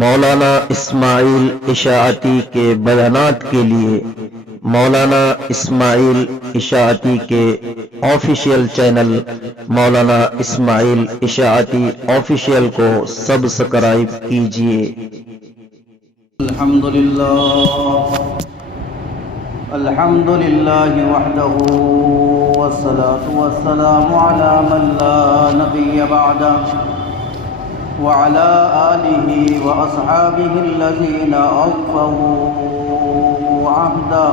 مولانا اسماعیل اشاعتی کے بیانات کے لیے مولانا اسماعیل اشاعتی کے آفیشیل چینل مولانا اسماعیل اشاعتی آفیشیل کو سبسکرائب کیجیے۔ الحمدللہ وحدہ والصلاة والسلام على من لا نبی بعدہ وعلى آلہ وأصحابہ الذین أوفوا عہدہ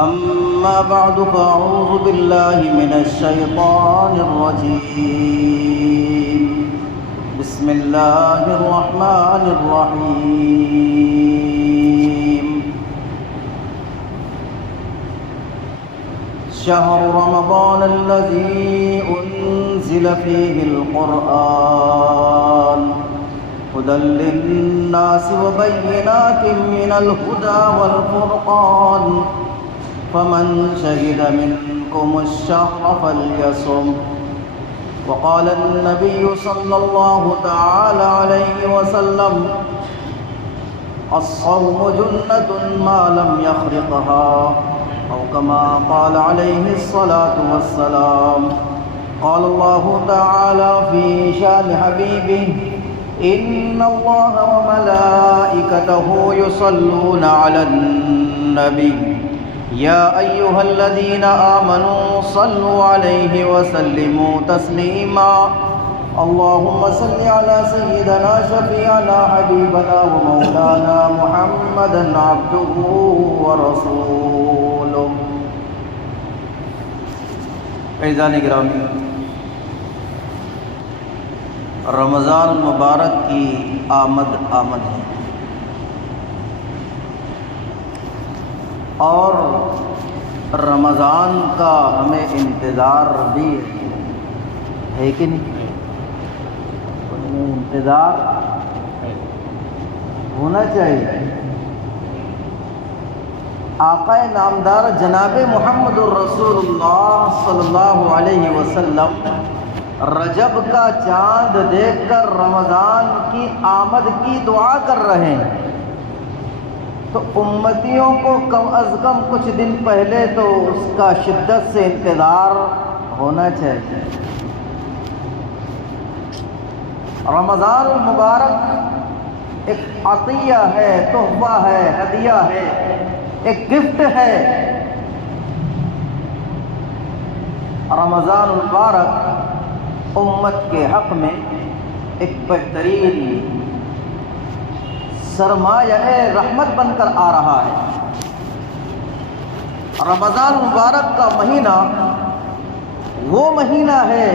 اما بعد فاعوذ باللہ من الشیطان الرجیم بسم اللہ الرحمن الرحیم شهر رمضان الذي أنزل فيه القرآن هدى للناس وبينات من الهدى والفرقان فمن شهد منكم الشهر فليصم وقال النبي صلى الله تعالى عليه وسلم الصوم جنة ما لم يخرقها أو كما قال عليه الصلاة والسلام قال الله تعالى في شان حبيبه إن الله وملائكته يصلون على النبي يا أيها الذين آمنوا صلوا عليه وسلموا تسليما اللهم صل على سيدنا شفيعنا حبيبنا ومولانا محمدا عبده ورسوله عزیزان گرامی، رمضان المبارک کی آمد ہے اور رمضان کا ہمیں انتظار بھی ہے کہ نہیں؟ انتظار ہونا چاہیے۔ آقا نامدار جناب محمد الرسول اللہ صلی اللہ علیہ وسلم رجب کا چاند دیکھ کر رمضان کی آمد کی دعا کر رہے ہیں، تو امتیوں کو کم از کم کچھ دن پہلے تو اس کا شدت سے انتظار ہونا چاہیے۔ رمضان المبارک ایک عطیہ ہے، تحفہ ہے، ہدیہ ہے، ایک گفٹ ہے۔ رمضان المبارک امت کے حق میں ایک بہترین سرمایہ رحمت بن کر آ رہا ہے۔ رمضان المبارک کا مہینہ وہ مہینہ ہے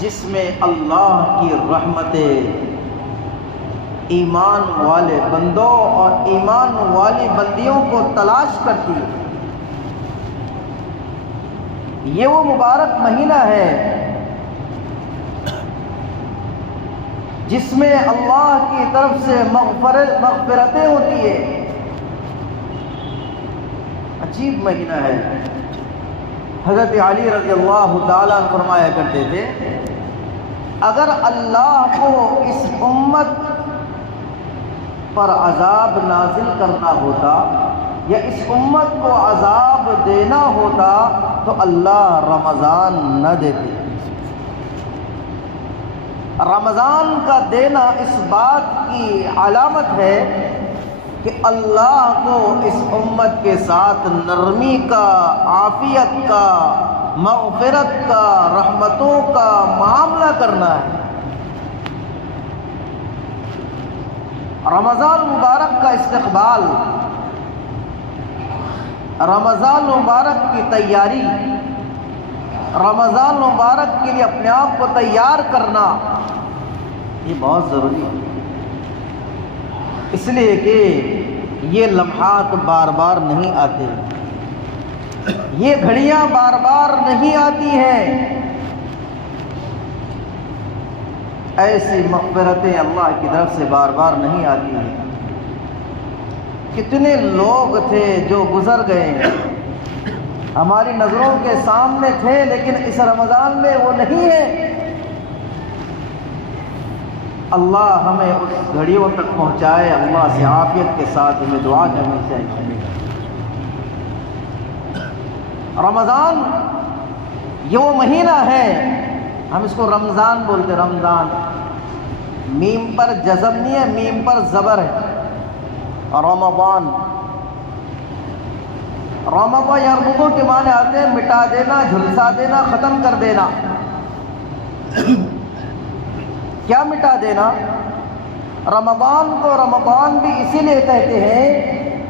جس میں اللہ کی رحمتیں ایمان والے بندوں اور ایمان والی بندیوں کو تلاش کرتی ہے۔ یہ وہ مبارک مہینہ ہے جس میں اللہ کی طرف سے مغفرتیں ہوتی ہے۔ عجیب مہینہ ہے۔ حضرت علی رضی اللہ تعالیٰ عنہ فرمایا کرتے تھے، اگر اللہ کو اس امت پر عذاب نازل کرنا ہوتا یا اس امت کو عذاب دینا ہوتا تو اللہ رمضان نہ دیتے۔ رمضان کا دینا اس بات کی علامت ہے کہ اللہ کو اس امت کے ساتھ نرمی کا، عافیت کا، مغفرت کا، رحمتوں کا معاملہ کرنا ہے۔ رمضان مبارک کا استقبال، رمضان مبارک کی تیاری، رمضان مبارک کے لیے اپنے آپ کو تیار کرنا، یہ بہت ضروری ہے، اس لیے کہ یہ لمحات بار بار نہیں آتے، یہ گھڑیاں بار بار نہیں آتی ہیں۔ ایسی مغفرتیں اللہ کی طرف سے بار بار نہیں آتی ہیں۔ کتنے لوگ تھے جو گزر گئے، ہماری نظروں کے سامنے تھے، لیکن اس رمضان میں وہ نہیں ہے۔ اللہ ہمیں اس گھڑیوں تک پہنچائے، اللہ سے عافیت کے ساتھ ہمیں دعا کرنی چاہیے۔ رمضان یہ وہ مہینہ ہے، ہم اس کو رمضان بولتے، رمضان، میم پر جزم نہیں ہے، میم پر زبر ہے، رمضان۔ رمضان یرمضو کے معنی آتے ہیں مٹا دینا، جھلسا دینا، ختم کر دینا۔ کیا مٹا دینا؟ رمضان کو رمضان بھی اسی لیے کہتے ہیں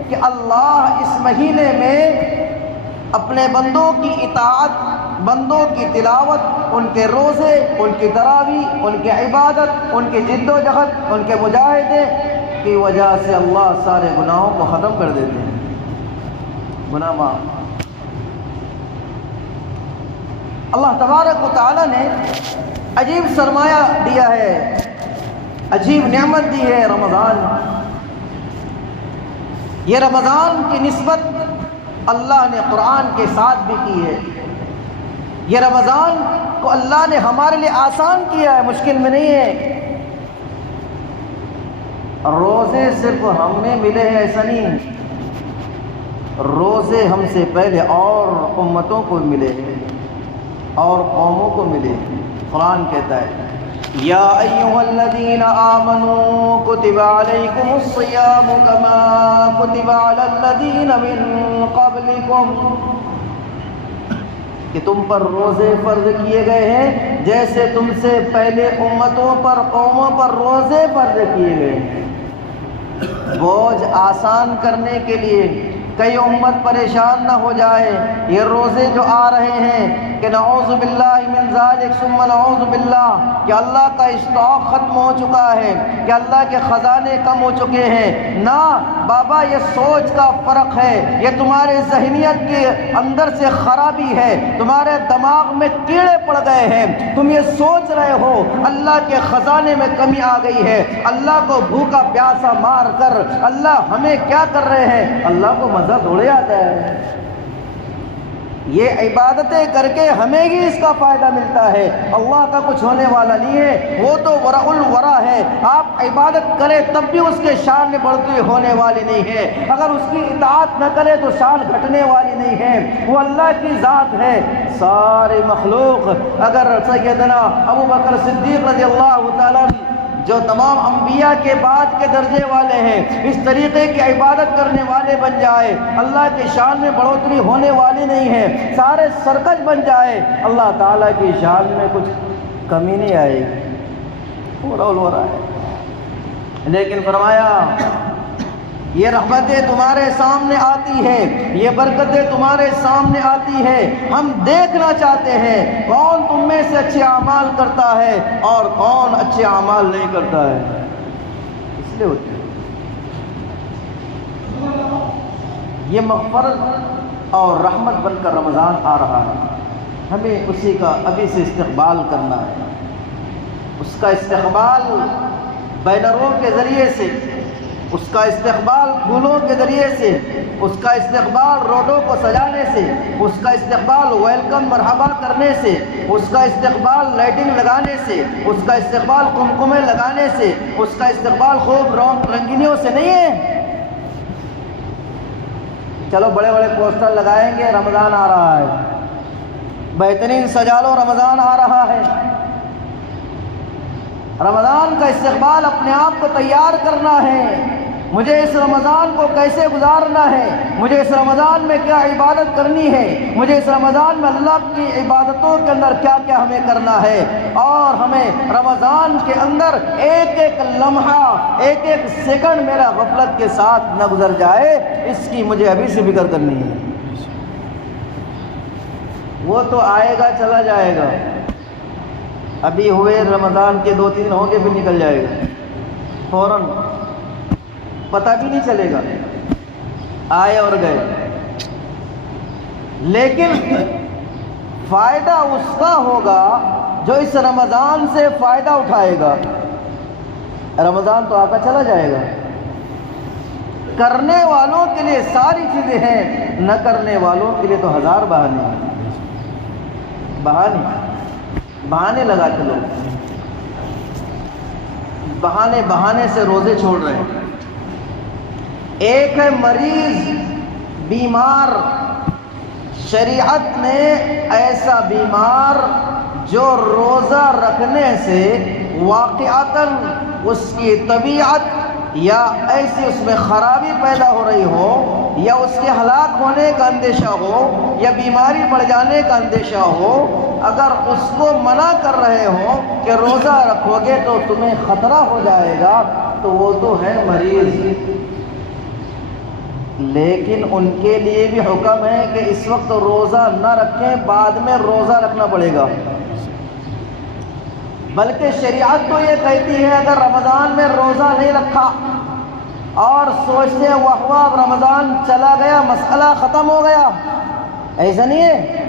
کہ اللہ اس مہینے میں اپنے بندوں کی اطاعت، بندوں کی تلاوت، ان کے روزے، ان کی تراویح، ان کی عبادت، ان کی جد و جہد، ان کے مجاہدے کی وجہ سے اللہ سارے گناہوں کو ختم کر دیتے ہیں، گناہ معاف۔ اللہ تبارک و تعالیٰ نے عجیب سرمایہ دیا ہے، عجیب نعمت دی ہے رمضان۔ یہ رمضان کی نسبت اللہ نے قرآن کے ساتھ بھی کی ہے۔ یہ رمضان کو اللہ نے ہمارے لیے آسان کیا ہے، مشکل میں نہیں ہے۔ روزے صرف ہمیں ملے ہیں ایسا نہیں، روزے ہم سے پہلے اور امتوں کو ملے ہیں، اور قوموں کو ملے ہیں۔ قرآن کہتا ہے یا ایھا الذین آمنوا کتب علیکم الصیام کما کتب علی الذین من قبلکم، کہ تم پر روزے فرض کیے گئے ہیں جیسے تم سے پہلے امتوں پر، قوموں پر روزے فرض کیے گئے ہیں۔ بوجھ آسان کرنے کے لیے کئی امت پریشان نہ ہو جائے، یہ روزے جو آ رہے ہیں کہ نعوذ باللہ من ذالک ثم نعوذ باللہ، کہ اللہ کا اسٹاک ختم ہو چکا ہے، کہ اللہ کے خزانے کم ہو چکے ہیں، نہ بابا، یہ سوچ کا فرق ہے، یہ تمہارے ذہنیت کے اندر سے خرابی ہے، تمہارے دماغ میں کیڑے پڑ گئے ہیں، تم یہ سوچ رہے ہو اللہ کے خزانے میں کمی آ گئی ہے، اللہ کو بھوکا پیاسا مار کر اللہ ہمیں کیا کر رہے ہیں، اللہ کو مزہ تھوڑے آتا ہے۔ یہ عبادتیں کر کے ہمیں ہی اس کا فائدہ ملتا ہے، اللہ کا کچھ ہونے والا نہیں ہے، وہ تو ورع الورع ہے۔ آپ عبادت کریں تب بھی اس کے شان میں بڑھتی ہونے والی نہیں ہے، اگر اس کی اطاعت نہ کرے تو شان گھٹنے والی نہیں ہے، وہ اللہ کی ذات ہے۔ سارے مخلوق اگر سیدنا ابو بکر صدیق رضی اللہ تعالیٰ جو تمام انبیاء کے بعد کے درجے والے ہیں، اس طریقے کی عبادت کرنے والے بن جائے، اللہ کی شان میں بڑھوتری ہونے والی نہیں ہے، سارے سرکش بن جائے، اللہ تعالیٰ کی شان میں کچھ کمی نہیں آئے گی، پورا الورا ہے۔ لیکن فرمایا یہ رحمتیں تمہارے سامنے آتی ہے، یہ برکتیں تمہارے سامنے آتی ہے، ہم دیکھنا چاہتے ہیں کون تم میں سے اچھے اعمال کرتا ہے اور کون اچھے اعمال نہیں کرتا ہے، اس لیے ہوتی ہے۔ یہ مغفرت اور رحمت بن کر رمضان آ رہا ہے، ہمیں اسی کا ابھی سے استقبال کرنا ہے، اس کا استقبال بینروں کے ذریعے سے، اس کا استقبال پھولوں کے ذریعے سے، اس کا استقبال روڈوں کو سجانے سے، اس کا استقبال ویلکم مرحبا کرنے سے، اس کا استقبال لائٹنگ لگانے سے، اس کا استقبال قمقمے لگانے سے، اس کا استقبال خوب رنگینیوں سے نہیں ہے۔ چلو بڑے بڑے پوسٹر لگائیں گے رمضان آ رہا ہے، بہترین سجا لو رمضان آ رہا ہے۔ رمضان کا استقبال اپنے آپ کو تیار کرنا ہے، مجھے اس رمضان کو کیسے گزارنا ہے، مجھے اس رمضان میں کیا عبادت کرنی ہے، مجھے اس رمضان میں اللہ کی عبادتوں کے اندر کیا کیا ہمیں کرنا ہے، اور ہمیں رمضان کے اندر ایک ایک لمحہ، ایک ایک سیکنڈ میرا غفلت کے ساتھ نہ گزر جائے، اس کی مجھے ابھی سے فکر کرنی ہے۔ وہ تو آئے گا چلا جائے گا، ابھی ہوئے رمضان کے 2-3 دن ہوں گے پھر نکل جائے گا فوراً، پتہ بھی نہیں چلے گا، آئے اور گئے۔ لیکن فائدہ اس کا ہوگا جو اس رمضان سے فائدہ اٹھائے گا۔ رمضان تو آتا چلا جائے گا، کرنے والوں کے لیے ساری چیزیں ہیں، نہ کرنے والوں کے لیے تو ہزار بہانے ہیں، بہانے لگاتے لوگ۔ بہانے سے روزے چھوڑ رہے ہیں. ایک ہے مریض بیمار، شریعت نے ایسا بیمار جو روزہ رکھنے سے واقعتاً اس کی طبیعت یا ایسی اس میں خرابی پیدا ہو رہی ہو، یا اس کے ہلاک ہونے کا اندیشہ ہو، یا بیماری بڑھ جانے کا اندیشہ ہو، اگر اس کو منع کر رہے ہو کہ روزہ رکھو گے تو تمہیں خطرہ ہو جائے گا، تو وہ تو ہے مریض. لیکن ان کے لیے بھی حکم ہے کہ اس وقت روزہ نہ رکھیں، بعد میں روزہ رکھنا پڑے گا. بلکہ شریعت تو یہ کہتی ہے اگر رمضان میں روزہ نہیں رکھا اور سوچتے واہ واہ رمضان چلا گیا مسئلہ ختم ہو گیا، ایسا نہیں ہے،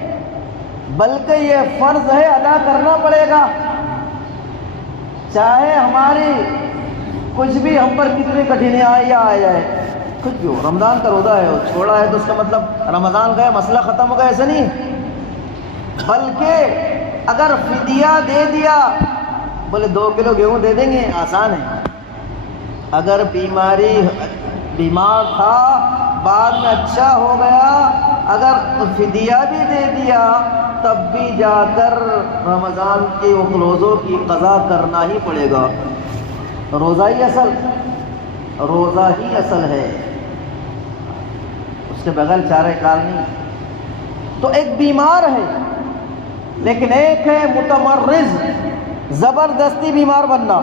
بلکہ یہ فرض ہے، ادا کرنا پڑے گا. چاہے ہماری کچھ بھی ہم پر کتنی کٹھنائیاں آ جائے، کچھ بھی ہو، رمضان کا روزہ ہے چھوڑا ہے تو اس کا مطلب رمضان گیا مسئلہ ختم ہو گیا، ایسا نہیں. بلکہ اگر فدیہ دے دیا، بولے 2 کلو گیہوں دے دیں گے، آسان ہے. اگر بیمار تھا بعد میں اچھا ہو گیا، اگر فدیہ بھی دے دیا تب بھی جا کر رمضان کے روزوں کی قضا کرنا ہی پڑے گا. روزہ ہی اصل ہے، اس کے بغیر چارہ کار نہیں. تو ایک بیمار ہے، لیکن ایک ہے متمرز، زبردستی بیمار بننا.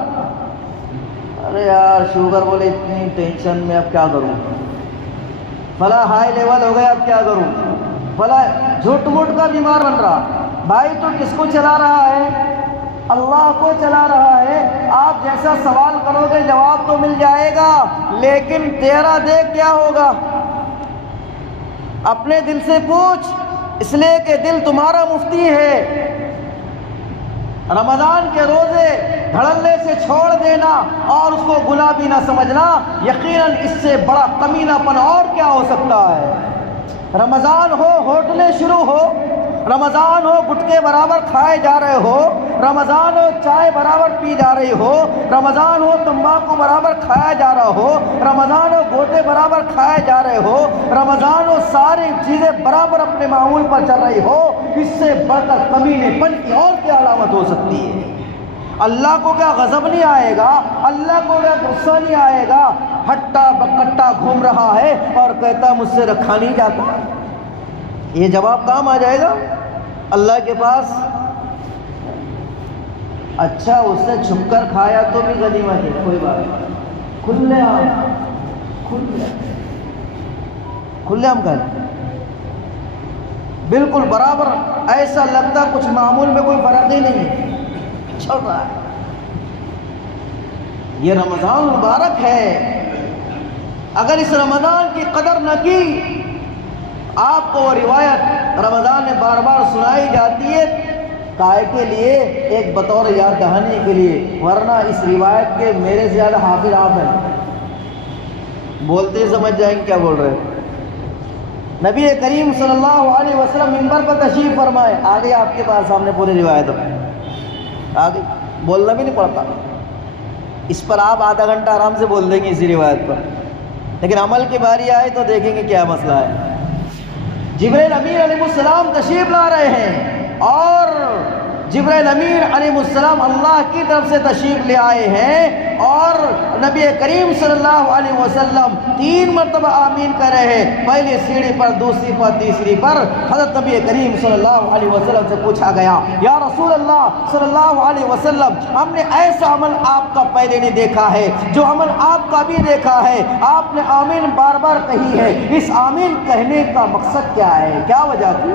ارے یار شوگر بولے اتنی ٹینشن میں اب کیا کروں، فلاں ہائی لیول ہو گیا اب کیا کروں، فلاں جھوٹ موٹ کا بیمار بن رہا. بھائی تو کس کو چلا رہا ہے؟ اللہ کو چلا رہا ہے. آپ جیسا سوال کرو گے جواب تو مل جائے گا، لیکن تیرا دیکھ کیا ہوگا. اپنے دل سے پوچھ، اس لیے کہ دل تمہارا مفتی ہے. رمضان کے روزے دھڑلے سے چھوڑ دینا اور اس کو گناہ بھی نہ سمجھنا، یقیناً اس سے بڑا کمینہ پن اور کیا ہو سکتا ہے. رمضان ہو ہوٹلیں شروع ہو، رمضان ہو گٹکے برابر کھائے جا رہے ہو، رمضان ہو چائے برابر پی جا رہی ہو، رمضان ہو تمباکو برابر کھایا جا رہا ہو، رمضان ہو گوٹے برابر کھائے جا رہے ہو، رمضان ہو ساری چیزیں برابر اپنے معمول پر چل رہی ہو، اس سے بڑھ کر کمینے پن کی اور کیا علامت ہو سکتی ہے. اللہ کو کیا غضب نہیں آئے گا، اللہ کو کیا غصہ نہیں آئے گا. ہٹا بکٹا گھوم رہا ہے اور کہتا مجھ سے رکھا نہیں جاتا. یہ جواب کام آ جائے گا اللہ کے پاس. اچھا اس نے چھپ کر کھایا تو بھی غنیمت ہے، کوئی بات نہیں، کھلے عام کر بالکل برابر، ایسا لگتا کچھ معمول میں کوئی فرق ہی نہیں ہے، چل رہا ہے. یہ رمضان مبارک ہے، اگر اس رمضان کی قدر نہ کی، آپ کو وہ روایت رمضان میں بار بار سنائی جاتی ہے کائے کے لیے، ایک بطور یاد دہانی کے لیے، ورنہ اس روایت کے میرے سے زیادہ حافظ آپ ہیں، بولتے ہی سمجھ جائیں کیا بول رہے ہیں. نبی کریم صلی اللہ علیہ وسلم منبر پر تشریف فرمائے، آگے آپ کے پاس سامنے پوری روایت آگے، بولنا بھی نہیں پڑتا. اس پر آپ آدھا گھنٹہ آرام سے بول دیں گے اسی روایت پر، لیکن عمل کی باری آئے تو دیکھیں گے کیا مسئلہ ہے. جبرائیل امین علیہ السلام تشریف لا رہے ہیں اور جبرائیل امین علیہ السلام اللہ کی طرف سے تشریف لے آئے ہیں، اور نبی کریم صلی اللہ علیہ وسلم 3 مرتبہ آمین کر رہے ہیں. پہلی سیڑھی پر، دوسری پر، تیسری پر. حضرت نبی کریم صلی اللہ علیہ وسلم سے پوچھا گیا، یا رسول اللہ صلی اللہ علیہ وسلم، ہم نے ایسا عمل آپ کا پہلے نہیں دیکھا ہے جو عمل آپ کا بھی دیکھا ہے. آپ نے آمین بار بار کہی ہے، اس آمین کہنے کا مقصد کیا ہے، کیا وجہ تھی؟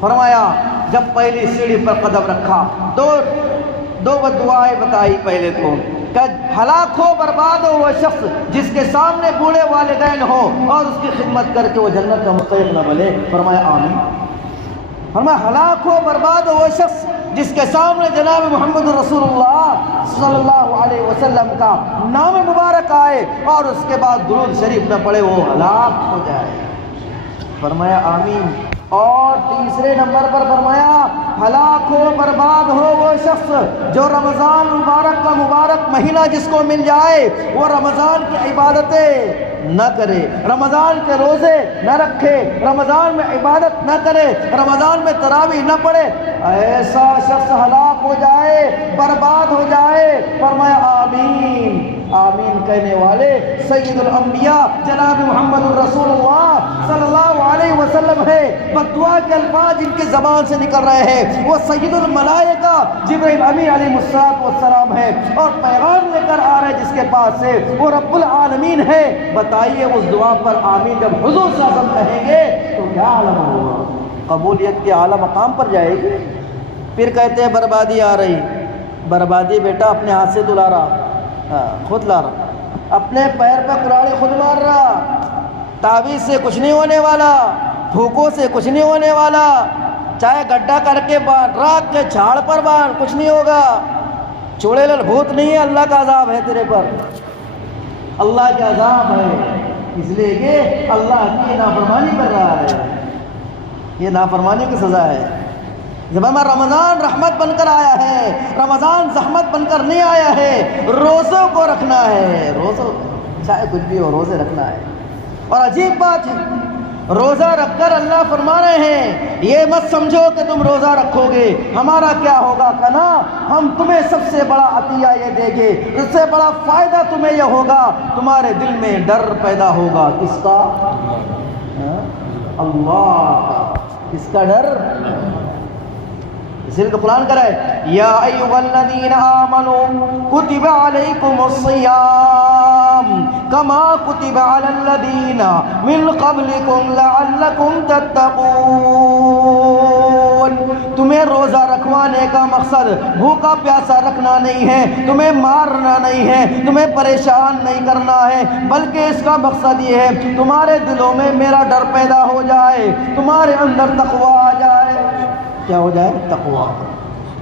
فرمایا جب پہلی سیڑھی پر قدم رکھا دو بدعائیں بتائی. پہلے تو کہ ہلاک ہو برباد ہو وہ شخص جس کے سامنے بوڑھے والدین ہو اور اس کی خدمت کر کے وہ جنت کا مستحق نہ بنے. فرمایا آمین. فرمایا ہلاک ہو برباد ہو وہ شخص جس کے سامنے جناب محمد رسول اللہ صلی اللہ علیہ وسلم کا نام مبارک آئے اور اس کے بعد درود شریف نہ پڑھے، وہ ہلاک ہو جائے. فرمایا آمین. اور تیسرے نمبر پر فرمایا ہلاک ہو، برباد ہو وہ شخص جو رمضان مبارک کا مبارک مہینہ جس کو مل جائے وہ رمضان کی عبادتیں نہ کرے، رمضان کے روزے نہ رکھے، رمضان میں عبادت نہ کرے، رمضان میں تراویح نہ پڑھے، ایسا شخص ہلاک ہو جائے، برباد ہو جائے۔ فرمایا آمین۔ آمین کہنے والے سید الانبیاء جناب محمد الرسول اللہ صلی اللہ علیہ وسلم ہے۔ بدعا کے الفاظ جن کی زبان سے نکل رہے ہیں وہ سید الملائکہ جبرائیل امین علیہ السلام ہے، اور پیغام لے کر آ رہے جس کے پاس سے وہ رب العالمین ہے۔ بتائیے اس دعا پر آمین جب حضور صلی اللہ علیہ وسلم کہیں گے تو کیا عالم ہوگا؟ قبولیت کے اعلیٰ مقام پر جائے گی۔ پھر کہتے ہیں بربادی آ رہی، بربادی بیٹا اپنے ہاتھ سے تلا رہا، خود لا رہا، اپنے پیر پہ کلاڑی خود مار رہا، تعویذ سے کچھ نہیں ہونے والا، پھوکوں سے کچھ نہیں ہونے والا، چاہے گڈھا کر کے باندھ، راکھ کے جھاڑ پر باندھ، کچھ نہیں ہوگا۔ چوڑیل بھوت نہیں ہے، اللہ کا عذاب ہے تیرے پر، اللہ کا عذاب ہے، اس لیے کہ اللہ کی نافرمانی کر رہا ہے، یہ نافرمانی کی سزا ہے۔ جب ہمارا رمضان رحمت بن کر آیا ہے، رمضان زحمت بن کر نہیں آیا ہے، روزوں کو رکھنا ہے، روزوں چاہے کچھ بھی ہو روزے رکھنا ہے۔ اور عجیب بات ہے، روزہ رکھ کر اللہ فرما رہے ہیں یہ مت سمجھو کہ تم روزہ رکھو گے ہمارا کیا ہوگا، کہنا ہم تمہیں سب سے بڑا عطیہ یہ دیں گے، اس سے بڑا فائدہ تمہیں یہ ہوگا، تمہارے دل میں ڈر پیدا ہوگا۔ کس کا؟ اللہ کا۔ کس کا ڈر؟ اس لیے قرآن کہہ رہا ہے یا ایھا الذین آمنوا کتب علیکم الصیام کما کتب علی الذین من قبلکم لعلکم تتقون۔ تمہیں روزہ رکھوانے کا مقصد بھوکا پیاسا رکھنا نہیں ہے، تمہیں مارنا نہیں ہے، تمہیں پریشان نہیں کرنا ہے، بلکہ اس کا مقصد یہ ہے تمہارے دلوں میں میرا ڈر پیدا ہو جائے، تمہارے اندر تقویٰ آ جائے۔ کیا ہو جائے؟ تقویٰ،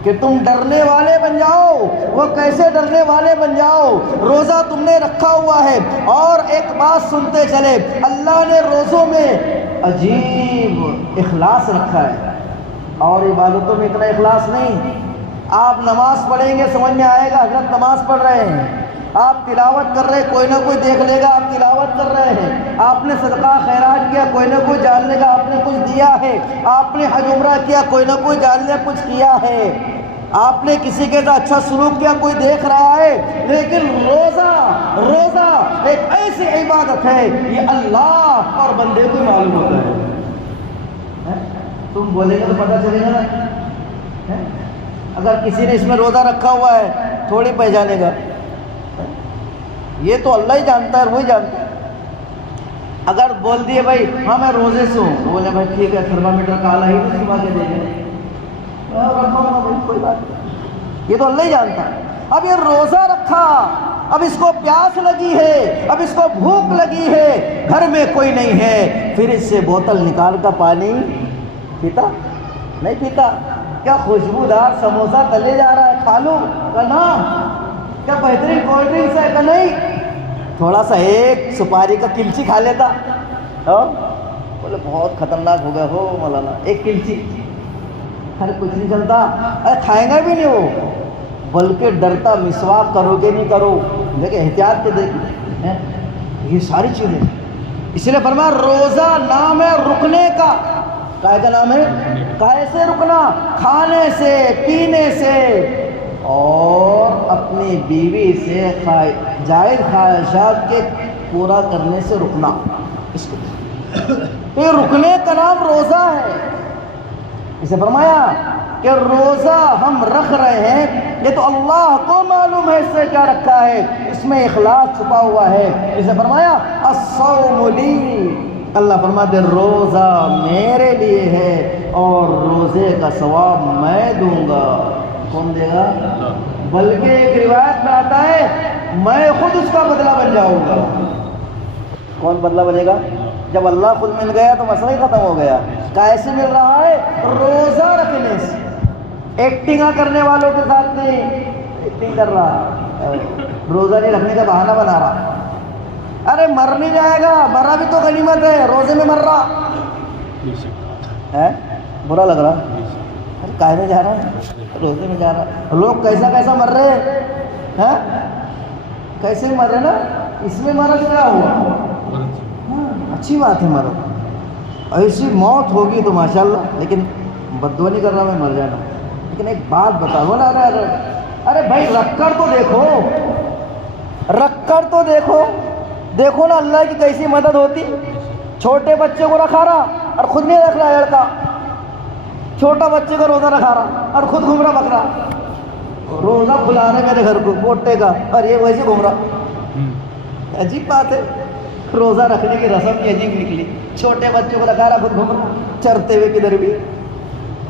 کہ تم ڈرنے والے بن جاؤ۔ وہ کیسے ڈرنے والے بن جاؤ؟ روزہ تم نے رکھا ہوا ہے، اور ایک بات سنتے چلے، اللہ نے روزوں میں عجیب اخلاص رکھا ہے، اور عبادتوں میں اتنا اخلاص نہیں۔ آپ نماز پڑھیں گے سمجھ میں آئے گا حضرت نماز پڑھ رہے ہیں، آپ تلاوت کر رہے کوئی نہ کوئی دیکھ لے گا آپ تلاوت کر رہے ہیں، آپ نے صدقہ خیرات کیا کوئی نہ کوئی جان لے گا آپ نے کچھ دیا ہے، آپ نے حج عمرہ کیا کوئی نہ کوئی جان لے کچھ کیا ہے، آپ نے کسی کے ساتھ اچھا سلوک کیا کوئی دیکھ رہا ہے۔ لیکن روزہ ایک ایسی عبادت ہے یہ اللہ اور بندے کو معلوم ہوتا ہے۔ تم بولیں گے تو پتہ چلے گا نا، اگر کسی نے اس میں روزہ رکھا ہوا ہے تھوڑی پہچانے گا، یہ تو اللہ ہی جانتا ہے، وہی جانتا ہے۔ اگر بول دیے بھائی ہاں میں روزے سے ہوں، بولے بھائی ٹھیک ہے تھرمامیٹر کالا ہی تو چھپا کے دے دیں، کوئی بات نہیں، یہ تو اللہ ہی جانتا ہے۔ اب یہ روزہ رکھا، اب اس کو پیاس لگی ہے، اب اس کو بھوک لگی ہے، گھر میں کوئی نہیں ہے، پھر اس سے بوتل نکال کر پانی پیتا نہیں پیتا؟ کیا خوشبودار سموسہ تلے جا رہا ہے کھا لوں کہ نا، کیا بہترین کولڈ ڈرنکس ہے کہ نہیں، تھوڑا سا ایک سپاری کا کلچی کھا لیتا، بولے بہت خطرناک ہو گیا ہو مولانا ایک کلچی، ارے کچھ نہیں چلتا، ارے کھائے گا بھی نہیں وہ، بلکہ ڈرتا مسواک کرو گے نہیں کرو، دیکھیں احتیاط کے دیکھیں یہ ساری چیزیں۔ اس لیے فرمایا روزہ نام ہے رکنے کا، کائے کا نام ہے؟ کیسے رکنا؟ کھانے سے، پینے سے، اور اپنی بیوی سے جائز خواہشات کے پورا کرنے سے رکنا، اس کو یہ رکنے کا نام روزہ ہے۔ اسے فرمایا کہ روزہ ہم رکھ رہے ہیں یہ تو اللہ کو معلوم ہے اس سے کیا رکھا ہے، اس میں اخلاص چھپا ہوا ہے۔ اسے فرمایا الصوم لی، اللہ فرماتے روزہ میرے لیے ہے اور روزے کا ثواب میں دوں گا۔ کون دے گا؟ بلکہ ایک روایت میں آتا ہے میں خود اس کا بدلہ بن جاؤں گا۔ کون بدلہ بنے گا؟ جب اللہ خود مل گیا تو مسئلہ ہی ختم ہو گیا۔ کیسے مل رہا ہے؟ روزہ رکھنے سے۔ ایکٹنگ کرنے والوں کے ساتھ نہیں، ایکٹنگ کر رہا، روزہ نہیں رکھنے کا بہانہ بنا رہا، ارے مر نہیں جائے گا، مرا بھی تو غنیمت ہے، روزے میں مر رہا ہے، برا لگ رہا، کاہے میں جا رہا ہے؟ روزے میں جا رہا ہے. لوگ کیسا کیسا مر رہے ہیں ہاں، کیسے مر رہے نا. اس میں مرض کیا ہوا؟ اچھی بات ہے مرض، ایسی موت ہوگی تو ماشاءاللہ، لیکن بددعا نہیں کر رہا میں مر جانا. لیکن ایک بات بتاؤ نا، ارے بھائی رکھ کر تو دیکھو، رکھ کر تو دیکھو. دیکھو نا اللہ کی کیسی مدد ہوتی. چھوٹے بچے کو رکھا رہا اور خود نہیں رکھ رہا. لڑکا چھوٹا بچے کا روزہ رکھا رہا اور خود گھوم رہا بکرا. روزہ کھلا رہے میرے گھر کو پوٹے کا اور یہ ویسے گھوم رہا. عجیب بات ہے، روزہ رکھنے کی رسم کی عجیب نکلی. چھوٹے بچوں کو رکھا رہا خود گھوم رہا چرتے ہوئے کدھر بھی.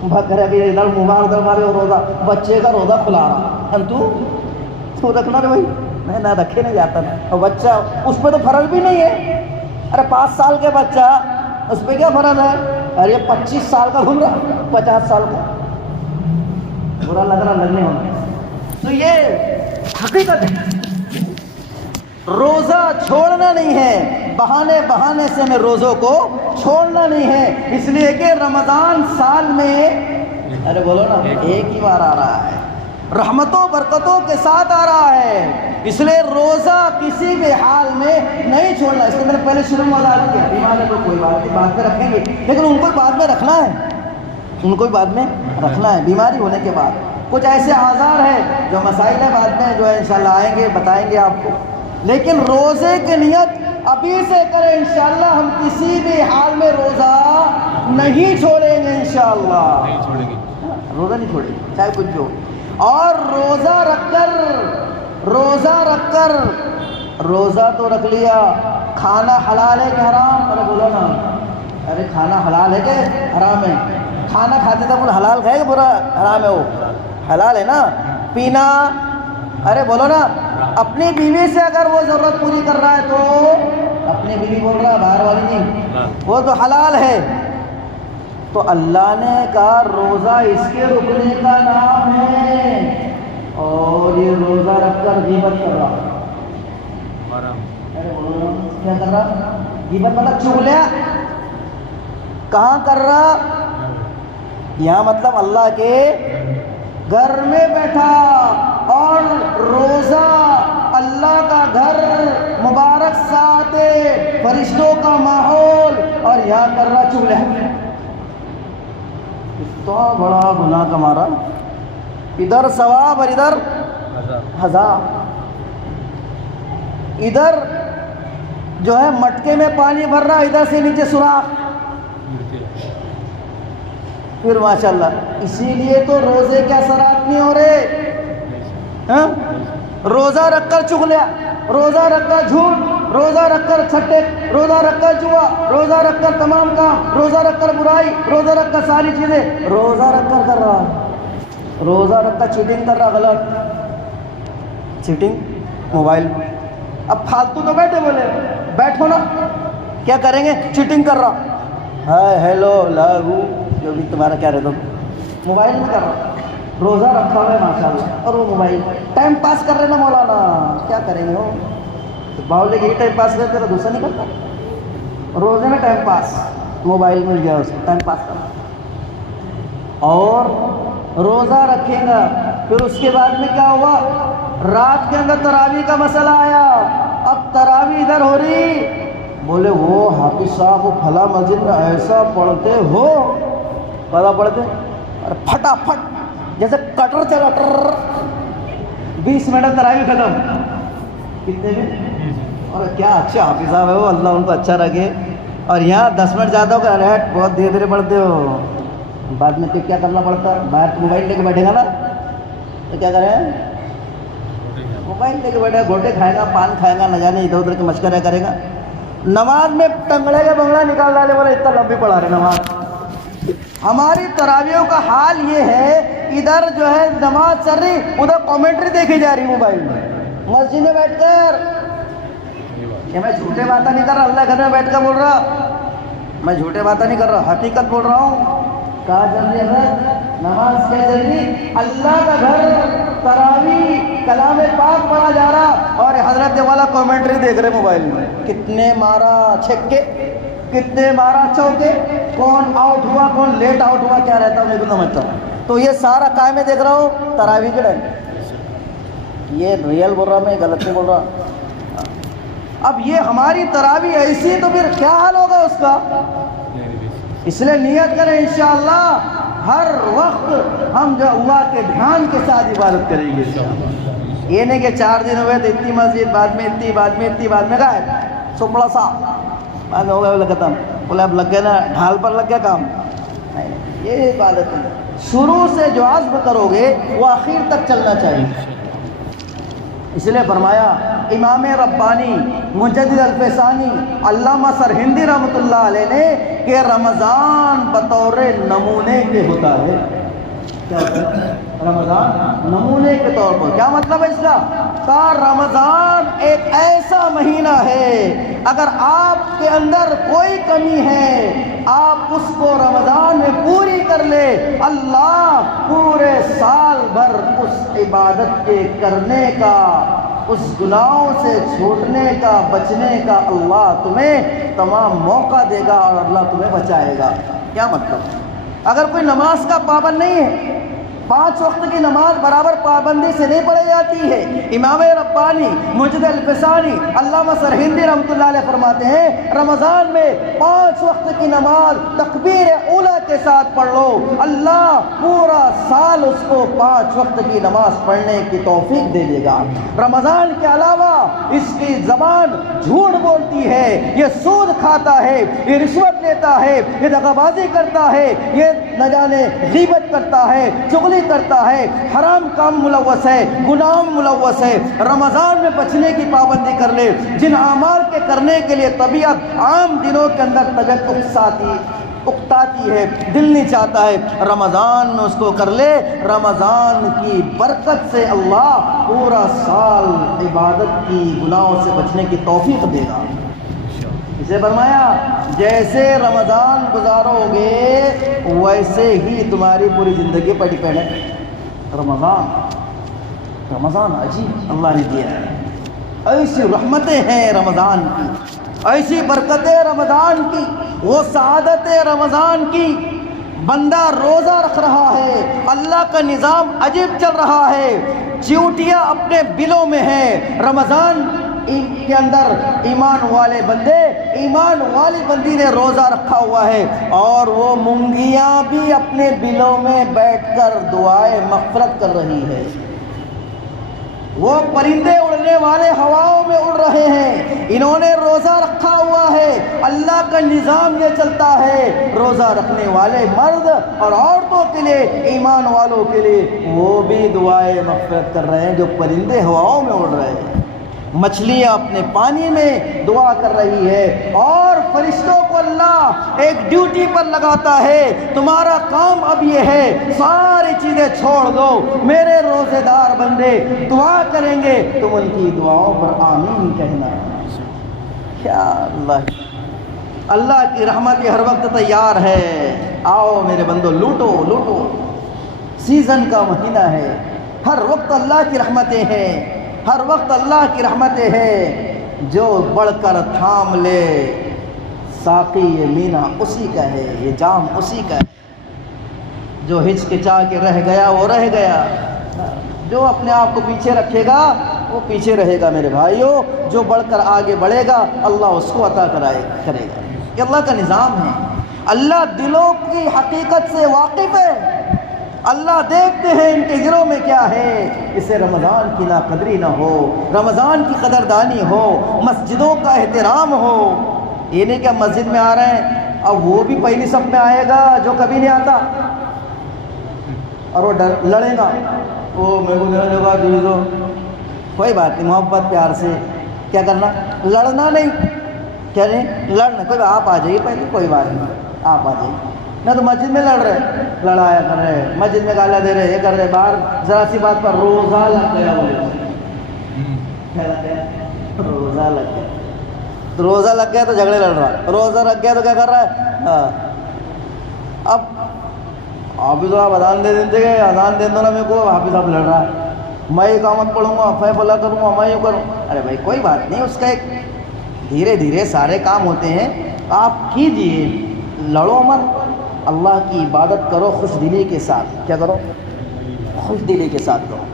بکرا بھی ادھر مبارک ادھر مارے اور روزہ بچے کا روزہ کھلا رہا. تو رکھنا رہے بھائی، میں نہ رکھے نہیں جاتا نا. اور بچہ اس پہ تو فرض بھی نہیں ہے. ارے 5 سال کے بچہ اس پہ کیا فرض ہے؟ ارے 25 سال کا گھوم رہا 50 سال کا. برا لگ رہا لگنے ہونا. تو یہ حقیقت ہے، روزہ چھوڑنا نہیں ہے. بہانے سے ہمیں روزوں کو چھوڑنا نہیں ہے. اس لیے کہ رمضان سال میں، ارے بولو نا، ایک ہی بار آ رہا ہے، رحمتوں برکتوں کے ساتھ آ رہا ہے. اس لیے روزہ کسی بھی حال میں نہیں چھوڑنا. اس لیے میں نے پہلے شروع میں وضاحت کیا، بیمار ہے تو کوئی بات نہیں، بعد میں رکھیں گے، لیکن ان کو بعد میں رکھنا ہے. ان کو بھی بعد میں رکھنا ہے. بیماری ہونے کے بعد کچھ ایسے آزار ہیں جو مسائل ہے، بعد میں جو ہے انشاءاللہ آئیں گے، بتائیں گے آپ کو. لیکن روزے کی نیت ابھی سے کریں. انشاءاللہ ہم کسی بھی حال میں روزہ نہیں چھوڑیں گے. انشاءاللہ روزہ نہیں چھوڑیں گے چاہے کچھ بھی ہو. اور روزہ تو رکھ لیا، کھانا حلال ہے کہ حرام؟ ارے بولو نا، ارے کھانا حلال ہے کہ حرام ہے؟ کھانا کھاتے تھا بول حلال کھائے گا برا حرام ہے؟ وہ حلال ہے نا. پینا، ارے بولو نا، اپنی بیوی سے اگر وہ ضرورت پوری کر رہا ہے تو اپنی بیوی بول رہا ہے، باہر والی نہیں، وہ تو حلال ہے. تو اللہ نے کہا روزہ اس کے رکنے کا نام ہے، اور یہ روزہ رکھ کر غیبت کر رہا. ارے بولو نا، کیا کر رہا؟ غیبت مطلب چغلیاں. کہاں کر رہا؟ یہاں مطلب اللہ کے گھر میں بیٹھا، اور روزہ اللہ کا گھر مبارک ساتھ فرشتوں کا ماحول، اور یہاں کر رہا چغلیاں. اتنا بڑا گناہ کا مارا، ادھر ثواب اور ادھر عذاب. ادھر جو ہے مٹکے میں پانی بھر رہا، ادھر سے نیچے سوراخ. پھر ماشاءاللہ اسی لیے تو روزے کے اثرات نہیں ہو رہے. روزہ رکھ کر چغلیاں، روزہ رکھ کر جھوٹ، روزہ رکھ کر چھٹے، روزہ رکھ کر جوا، روزہ رکھ کر تمام کام، روزہ رکھ کر برائی، روزہ رکھ کر ساری چیزیں روزہ رکھ کر کر رہا. روزہ رکھ کر چیٹنگ کر رہا، غلط چیٹنگ موبائل. اب فالتو تو بیٹھے، بولے بیٹھو نا، کیا کریں گے؟ چیٹنگ کر رہا، ہائے ہیلو لاگو جو بھی تمہارا کیا رہتا موبائل میں کر رہا. روزہ رکھا ہوا ہے ماشاءاللہ، اور وہ موبائل ٹائم پاس کر رہے نا. مولانا کیا کریں گے؟ وہ باؤلے یہی ٹائم پاس کرتے رہے، دوسرا نہیں کرتا. روزے میں ٹائم پاس موبائل مل گیا، اس کو ٹائم پاس کرنا. اور روزہ رکھے گا، پھر اس کے بعد میں کیا ہوا؟ رات کے اندر تراویح کا مسئلہ آیا. اب تراویح ادھر ہو رہی، بولے وہ حافظ صاحب وہ پھلا مسجد میں ایسا پڑھتے ہو، پڑھا پڑھتے اور پھٹافٹ جیسے کٹر چلا، 20 منٹ تراویح ختم. کتنے میں؟ اور کیا اچھے حافظ صاحب ہے وہ، اللہ ان کو اچھا رکھے. اور یہاں 10 منٹ زیادہ ہو گیا، ارے بہت دھیرے دھیرے پڑھتے ہو. بعد میں کیا کرنا پڑتا ہے؟ باہر موبائل لے کے بیٹھے گا نا، تو کیا کریں؟ موبائل لے کے بیٹھے گا، گھوٹے کھائے گا، پان کھائے گا، نہ جانے ادھر ادھر کے مشکرے کرے گا. نماز میں ٹنگڑے کا بنگلہ نکال ڈالے، بولے اتنا لمبی پڑھا رہے نماز. ہماری تراویحوں کا حال یہ ہے، ادھر جو ہے نماز چل رہی، ادھر کامنٹری دیکھی جا رہی موبائل میں، مسجد میں بیٹھ کر. یہ میں جھوٹے باتیں نہیں کر رہا، اللہ گھر میں بیٹھ کر بول رہا، میں جھوٹے باتیں نہیں کر رہا، حقیقت بول رہا ہوں. کہاں چل رہی ہے نماز؟ کیا چل رہی؟ اللہ کا گھر، تراویح، کلام پاک پڑھا جا رہا، اور حضرت والا کامنٹری دیکھ رہے موبائل میں. کتنے مارا چھکے، کتنے مارا چوکے، کون آؤٹ ہوا کون لیٹ آؤٹ ہوا، کیا رہتا ہے نہیں سمجھتا. تو یہ سارا کائے میں دیکھ رہا ہوں تراویح کے ٹائم، یہ ریئل بول رہا میں غلط نہیں بول رہا۔ اب یہ ہماری تراویح ایسی ہے تو پھر کیا حال ہوگا اس کا؟ اس لیے نیت کریں انشاءاللہ ہر وقت ہم جو اللہ کے دھیان کے ساتھ عبادت کریں گے انشاءاللہ۔ یہ نہیں کہ 4 دن ہوئے تو اتنی مسجد، بعد میں اتنی، بعد میں اتنی، بعد میں غائب، سو بڑا سا بعد میں ہو گیا، بولے ختم، بولے اب لگ گیا نا ڈھال پر لگ گیا کام۔ یہ عبادت ہے، شروع سے جو عزم کرو گے وہ آخر تک چلنا چاہیے۔ اس لیے فرمایا امام ربانی مجدد الفسانی علامہ سرہندی رحمۃ اللہ علیہ نے کہ رمضان بطور نمونے کے ہوتا ہے۔ کیا ہوتا ہے؟ رمضان نمونے کے طور پر۔ کیا مطلب ہے اس کا؟ رمضان ایک ایسا مہینہ ہے اگر آپ کے اندر کوئی کمی ہے آپ اس کو رمضان میں پوری کر لے، اللہ پورے سال بھر اس عبادت کے کرنے کا، اس گناہوں سے چھوٹنے کا، بچنے کا اللہ تمہیں تمام موقع دے گا اور اللہ تمہیں بچائے گا۔ کیا مطلب؟ اگر کوئی نماز کا پابند نہیں ہے، 5 وقت کی نماز برابر پابندی سے نہیں پڑھی جاتی ہے، امام ربانی مجدد الفسانی علامہ سرہندی رحمۃ اللہ علیہ فرماتے ہیں رمضان میں 5 وقت کی نماز تکبیر اولیٰ کے ساتھ پڑھ لو، اللہ پورا سال اس کو 5 وقت کی نماز پڑھنے کی توفیق دے دے گا۔ رمضان کے علاوہ اس کی زبان جھوٹ بولتی ہے، یہ سود کھاتا ہے، یہ رشوت لیتا ہے، یہ دغا بازی کرتا ہے، یہ نہ جانے غیبت کرتا ہے، چغلی کرتا ہے، حرام کام ملوث ہے، گناہوں میں ملوث ہے۔ رمضان میں بچنے کی پابندی کر لے، جن اعمال کے کرنے کے لیے طبیعت عام دنوں کے اندر طبیعت اکتاتی ہے، دل نہیں چاہتا ہے، رمضان میں اس کو کر لے، رمضان کی برکت سے اللہ پورا سال عبادت کی، گناہوں سے بچنے کی توفیق دے گا۔ اسے فرمایا جیسے رمضان گزارو گے ویسے ہی تمہاری پوری زندگی پر ڈپینڈ ہے۔ رمضان عجیب اللہ نے دیا ہے، ایسی رحمتیں ہیں رمضان کی، ایسی برکتیں رمضان کی، وہ سعادتیں رمضان کی۔ بندہ روزہ رکھ رہا ہے، اللہ کا نظام عجیب چل رہا ہے، چیوٹیاں اپنے بلوں میں ہیں، رمضان کے اندر ایمان والے بندے، ایمان والی بندی نے روزہ رکھا ہوا ہے اور وہ مونگیاں بھی اپنے بلوں میں بیٹھ کر دعائیں مغفرت کر رہی ہے، وہ پرندے اڑنے والے ہواؤں میں اڑ رہے ہیں، انہوں نے روزہ رکھا ہوا ہے۔ اللہ کا نظام یہ چلتا ہے، روزہ رکھنے والے مرد اور عورتوں کے لیے، ایمان والوں کے لیے وہ بھی دعائیں مغفرت کر رہے ہیں جو پرندے ہواؤں میں اڑ رہے ہیں، مچھلیاں اپنے پانی میں دعا کر رہی ہے، اور فرشتوں کو اللہ ایک ڈیوٹی پر لگاتا ہے، تمہارا کام اب یہ ہے ساری چیزیں چھوڑ دو، میرے روزے دار بندے دعا کریں گے، تم ان کی دعاؤں پر آمین کہنا۔ کیا اللہ کی رحمت ہر وقت تیار ہے، آؤ میرے بندو لوٹو لوٹو، سیزن کا مہینہ ہے، ہر وقت اللہ کی رحمتیں ہیں، ہر وقت اللہ کی رحمتیں ہیں، جو بڑھ کر تھام لے ساقی یہ مینا اسی کا ہے، یہ جام اسی کا ہے، جو ہچکچا کے رہ گیا وہ رہ گیا، جو اپنے آپ کو پیچھے رکھے گا وہ پیچھے رہے گا میرے بھائیوں، جو بڑھ کر آگے بڑھے گا اللہ اس کو عطا کرے گا۔ یہ اللہ کا نظام ہے، اللہ دلوں کی حقیقت سے واقف ہے، اللہ دیکھتے ہیں ان کے دلوں میں کیا ہے۔ اسے رمضان کی ناقدری نہ ہو، رمضان کی قدردانی ہو، مسجدوں کا احترام ہو۔ یہ نہیں کہ مسجد میں آ رہے ہیں اب وہ بھی پہلی صف میں آئے گا جو کبھی نہیں آتا، اور وہ لڑے گا، وہ میرے کو دینے لگا دے دو، کوئی بات نہیں، محبت پیار سے کیا کرنا، لڑنا نہیں، کیا نہیں لڑنا، کوئی آپ آ جائیے پہلے، کوئی بات نہیں آپ آ جائیے، نہ تو مسجد میں لڑ رہے، لڑایا کر رہے، مسجد میں گالیاں دے رہے، یہ کر رہے، باہر ذرا سی بات پر روزہ لگ گیا، روزہ لگ گیا، روزہ لگ گیا تو جھگڑے لڑ رہا، روزہ لگ گیا تو کیا کر رہا ہے، اب حافظ صاحب اذان دے دیتے گئے، اذان دے دو نا میرے کو، حافظ صاحب لڑ رہا ہے، میں اقامت پڑھوں گا، فیصلہ کروں گا، میں یوں کروں، ارے بھائی کوئی بات نہیں، اس کا ایک دھیرے دھیرے سارے کام ہوتے ہیں، آپ کیجئے، لڑو مت، اللہ کی عبادت کرو خوش دلی کے ساتھ. کیا کرو؟ خوش دلی کے ساتھ کرو.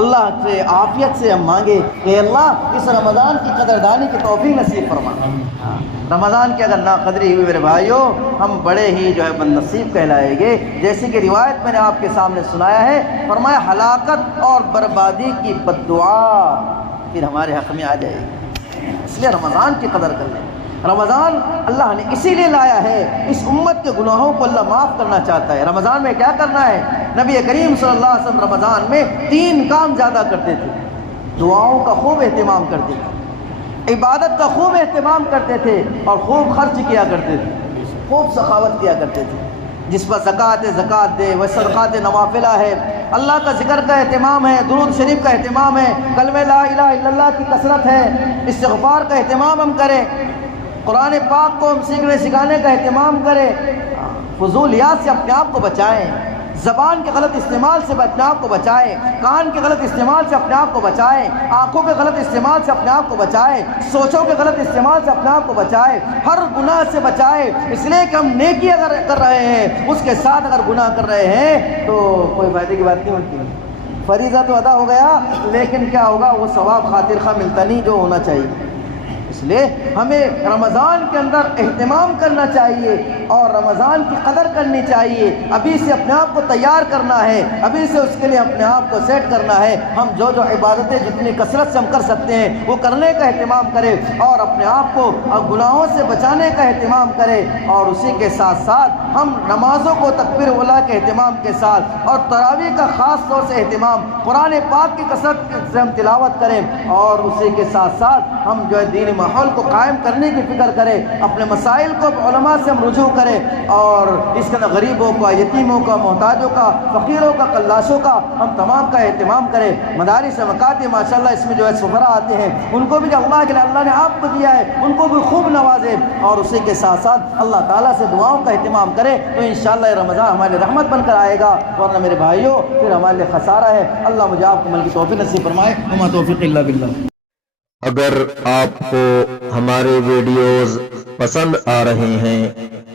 اللہ سے عافیت سے ہم مانگے کہ اللہ اس رمضان کی قدردانی کی توفیق نصیب فرما. رمضان کی اگر ناقدری ہوئی میرے بھائیوں ہم بڑے ہی جو ہے بد نصیب کہلائیں گے. جیسے کہ روایت میں نے آپ کے سامنے سنایا ہے, فرمایا ہلاکت اور بربادی کی بد دعا پھر ہمارے حق میں آ جائے گی. اس لیے رمضان کی قدر کر لیں. رمضان اللہ نے اسی لیے لایا ہے, اس امت کے گناہوں کو اللہ معاف کرنا چاہتا ہے. رمضان میں کیا کرنا ہے؟ نبی کریم صلی اللہ علیہ وسلم رمضان میں 3 کام زیادہ کرتے تھے. دعاؤں کا خوب اہتمام کرتے تھے, عبادت کا خوب اہتمام کرتے تھے, اور خوب خرچ کیا کرتے تھے, خوب سخاوت کیا کرتے تھے. جس پر زکوٰۃ دے, وہ صدقات نوافلہ ہے, اللہ کا ذکر کا اہتمام ہے, درود شریف کا اہتمام ہے, کلمہ لا الہ الا اللہ کی کثرت ہے, استغفار کا اہتمام ہم کریں, قرآن پاک کو ہم سیکھنے سکھانے کا اہتمام کریں, فضولیات سے اپنے آپ کو بچائیں, زبان کے غلط استعمال سے اپنے آپ کو بچائیں, کان کے غلط استعمال سے اپنے آپ کو بچائیں, آنکھوں کے غلط استعمال سے اپنے آپ کو بچائیں, سوچوں کے غلط استعمال سے اپنے آپ کو بچائیں, ہر گناہ سے بچائیں. اس لیے کہ ہم نیکی اگر کر رہے ہیں اس کے ساتھ اگر گناہ کر رہے ہیں تو کوئی فائدے کی بات نہیں ہوتی. فریضہ تو ادا ہو گیا لیکن کیا ہوگا, وہ ثواب خاطر خواہ ملتا نہیں جو ہونا چاہیے. اس لیے ہمیں رمضان کے اندر اہتمام کرنا چاہیے اور رمضان کی قدر کرنی چاہیے. ابھی سے اپنے آپ کو تیار کرنا ہے, ابھی سے اس کے لیے اپنے آپ کو سیٹ کرنا ہے. ہم جو عبادتیں جتنی کثرت سے ہم کر سکتے ہیں وہ کرنے کا اہتمام کریں, اور اپنے آپ کو گناہوں سے بچانے کا اہتمام کریں. اور اسی کے ساتھ ساتھ ہم نمازوں کو تکبیر اولیٰ کے اہتمام کے ساتھ اور تراویح کا خاص طور سے اہتمام, قرآن پاک کی کثرت سے ہم تلاوت کریں, اور اسی کے ساتھ ساتھ ہم جو ہے دینی ماحول کو قائم کرنے کی فکر کریں. اپنے مسائل کو علماء سے ہم رجوع کریں, اور اس کے اندر غریبوں کا, یتیموں کا, محتاجوں کا, فقیروں کا, قلاشوں کا ہم تمام کا اہتمام کریں. مدارس مکاتب ماشاءاللہ اس میں جو ہے سفراء آتے ہیں, ان کو بھی جو اللہ کے لیے اللہ نے آپ کو دیا ہے ان کو بھی خوب نوازیں, اور اسی کے ساتھ ساتھ اللہ تعالیٰ سے دعاؤں کا اہتمام کریں. تو انشاءاللہ یہ رمضان ہمارے رحمت بن کر آئے گا, ورنہ میرے بھائیوں پھر ہمارے لیے خسارہ ہے. اللہ مجھے آپ کو عمل کی توفیق نصیب فرمائے. وما توفیق الا باللہ. اگر آپ کو ہمارے ویڈیوز پسند آ رہے ہیں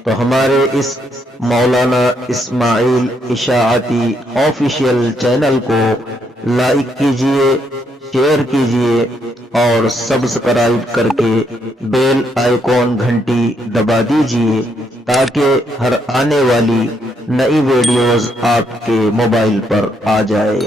تو ہمارے اس مولانا اسماعیل اشاعتی آفیشیل چینل کو لائک کیجئے, شیئر کیجئے اور سبسکرائب کر کے بیل آئیکن گھنٹی دبا دیجئے تاکہ ہر آنے والی نئی ویڈیوز آپ کے موبائل پر آ جائے.